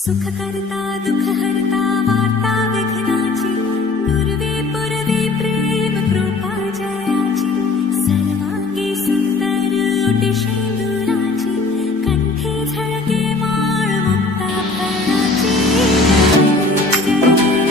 सुख करता दुख हरता वार्ता विघ्नाची पूर्वे पुरवे प्रेम कृपा जयाची सर्वांगी सुंदर ओटी शेंदुराची कंठी झळके माळ मुक्ता फळाची जय जय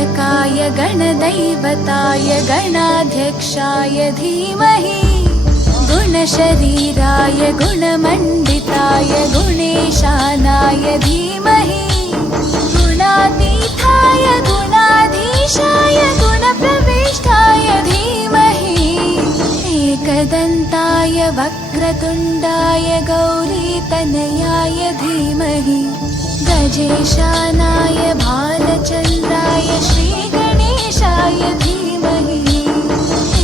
गणनायकाय गणदैवताय गणाध्यक्षाय धीमहि गुणशरीराय गुणमण्डिताय गुणेशानाय धीमहि गुणातीताय गुणाधीशाय गुणप्रविष्टाय धीमहि एकदन्ताय वक्रतुण्डाय गौरीतनयाय धीमहि गजेशानाय भालचन्द्राय श्रीगणेशाय धीमहि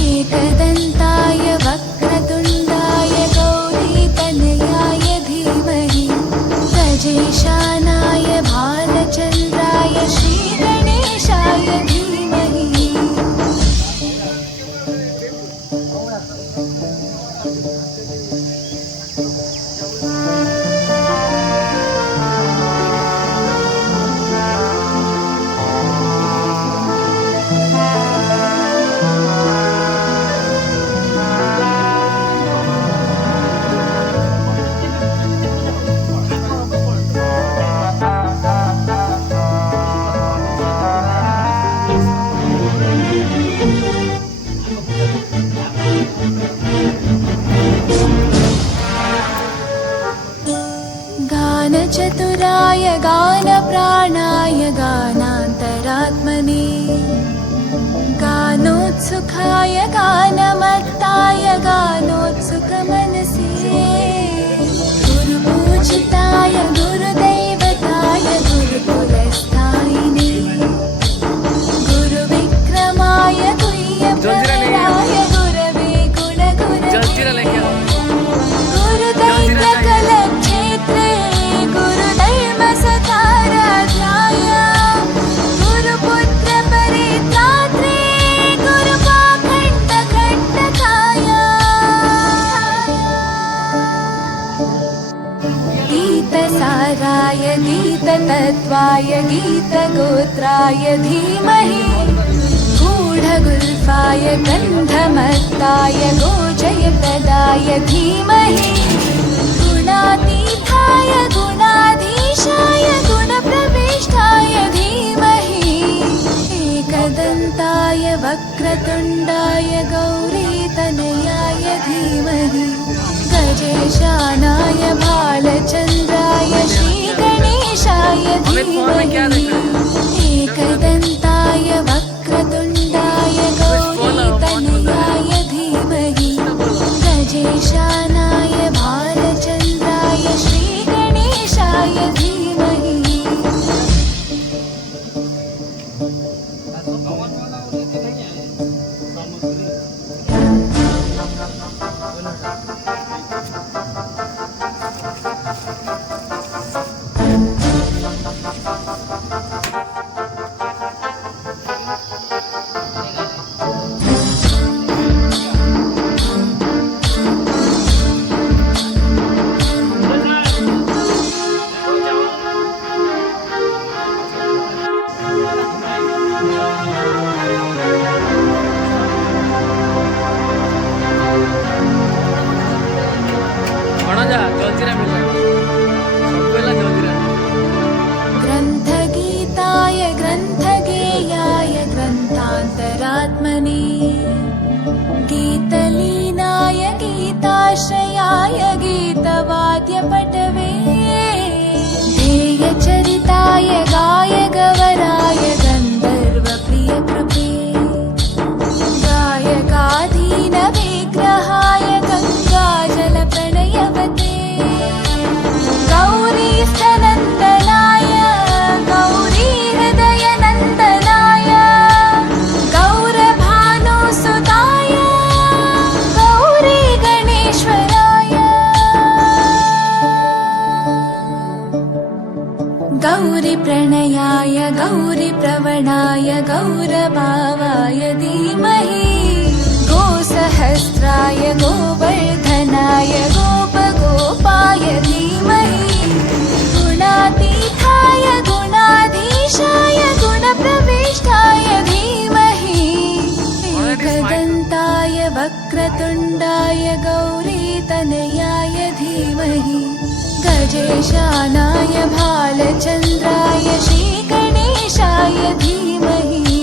एकदन्ताय वक्रतुण्डाय गौरीतनयाय धीमहि गजेशानाय भालचन्द्राय श्रीगणेशाय धीमहि गानचतुराय गानप्राणाय गानान्तरात्मने गानोत्सुकाय गानमत्ताय गानोत्सुकमनसे गुरुपूजिताय गुरुदैवताय गुरुकुलस्थायिने गुरुविक्रमाय गुह्यप्रवराय गुरवे गुणगुरवे गुरुदैवकलक्षेत्रे गुरुधर्मसखाराध्याय गुरुपुत्रपरित्रात्रे गुरुपाखण्डखण्डकाय गीतसाराय गीततत्त्वाय गीतगोत्राय धीमहि गूढगुल्फाय गन्धमत्ताय गोजयप्रदाय धीमहि गुणातीताय गुणाधीशाय गुणप्रविष्टाय धीमहि एकदन्ताय वक्रतुण्डाय गौरीतनयाय धीमहि गजेशानाय भालचन्द्राय श्रीगणेशाय धीमहि एकदन्ताय वक्रतुण्डाय गौरीतनयाय धीमहि गजेशानाय भालचन्द्राय श्रीगणेशाय धीमहि ग्रन्थगीताय ग्रन्थगेयाय ग्रन्थान्तरात्मने गीतलीनाय गीताश्रयाय गीतवाद्यपटवे ध्येयचरिताय गायगवराय गन्धर्वप्रियकृपे गायकाधीनविग्रहाय गङ्गाजलप्रणयवते गौरीस्तनन्दनाय गौरीहृदयनन्दनाय गौरभानुसुताय गौरीगणेश्वराय गौरीप्रणयाय गौरीप्रवणाय गौरभावाय धीमहि गोसहस्राय गोवर्धनाय गोपगोपाय धीमहि गुणातीताय गुणाधीशाय गुणप्रविष्टाय धीमहि एकदन्ताय वक्रतुण्डाय गौरीतनयाय धीमहि गजेशानाय भालचन्द्राय श्रीगणेशाय धीमहि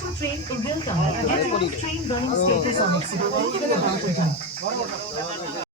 to train in real time. Get live train running status on Exeter about a time.